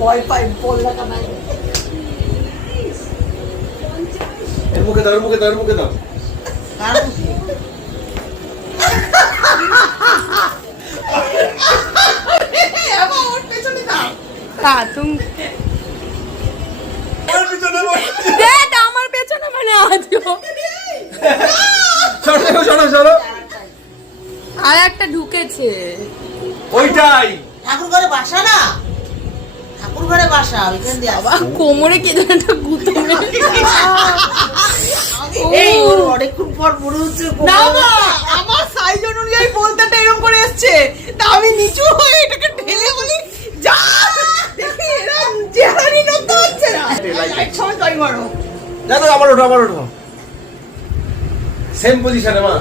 ভয় পাই বললা কেন এর মুখে দাও, এর মুখে দাও, এর মুখে দাও। কারণ এমন ওর পেছনে দাও তুমি ওর পিছনে বল। দেখ আমার পেছনে মানে আজও সরো সরো সরো। আর একটা ঢুকেছে ওইটাই ঠাকুর ঘরে বাসা না, ঠাকুর ঘরে বাসা ওইখান দিয়ে বাবা কোমরে কি যেন একটা গুঁতো মেরেছে। এই ওর অনেকক্ষণ পর মনে হচ্ছে না মা, আমার সাইজ অনুযায়ী বলতেটা এরকম করে এসছে, তা আমি নিচু হয়ে এটাকে ঠেলে বলি যা, দেখি এরা চেহারানি নড়তে হচ্ছে না, লাইট সময় তাই মারো। দেখো আবার ওঠো, আবার ওঠো। সেম পজিশনে মা।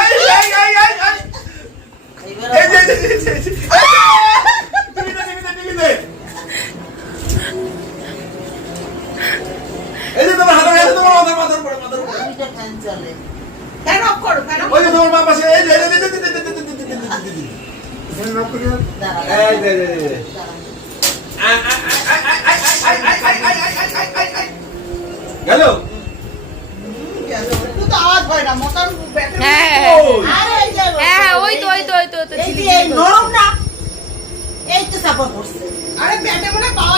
এই এই এই এই এই। এই যে এই যে, এই যে, এই যে। টিভি দে, টিভি দে, টিভি দে। এই যে তোমার হাতে, এই যে তোমার মাথার উপরে, মাথার উপরে। দুইটা ফ্যান চলে। কেন অফ করো, কেন? ওই যে তোমার বাম পাশে, এই যে, এই যে, এই যে, এই যে, এই যে, এই যে, এই যে। দাঁড়া, এই যে, এই যে, এই যে। গেল? একটু তো আওয়াজ হয় না, মোটার ব্যাটারি হ্যাঁ আরে এই যে হ্যাঁ ওই তো ওই তো ওই তো ওই তো এই ঝিলিক যে এই ঝিলিক নরম না, এই তো চাপা পড়ছে। আরে ব্যাটে মনে পাওয়া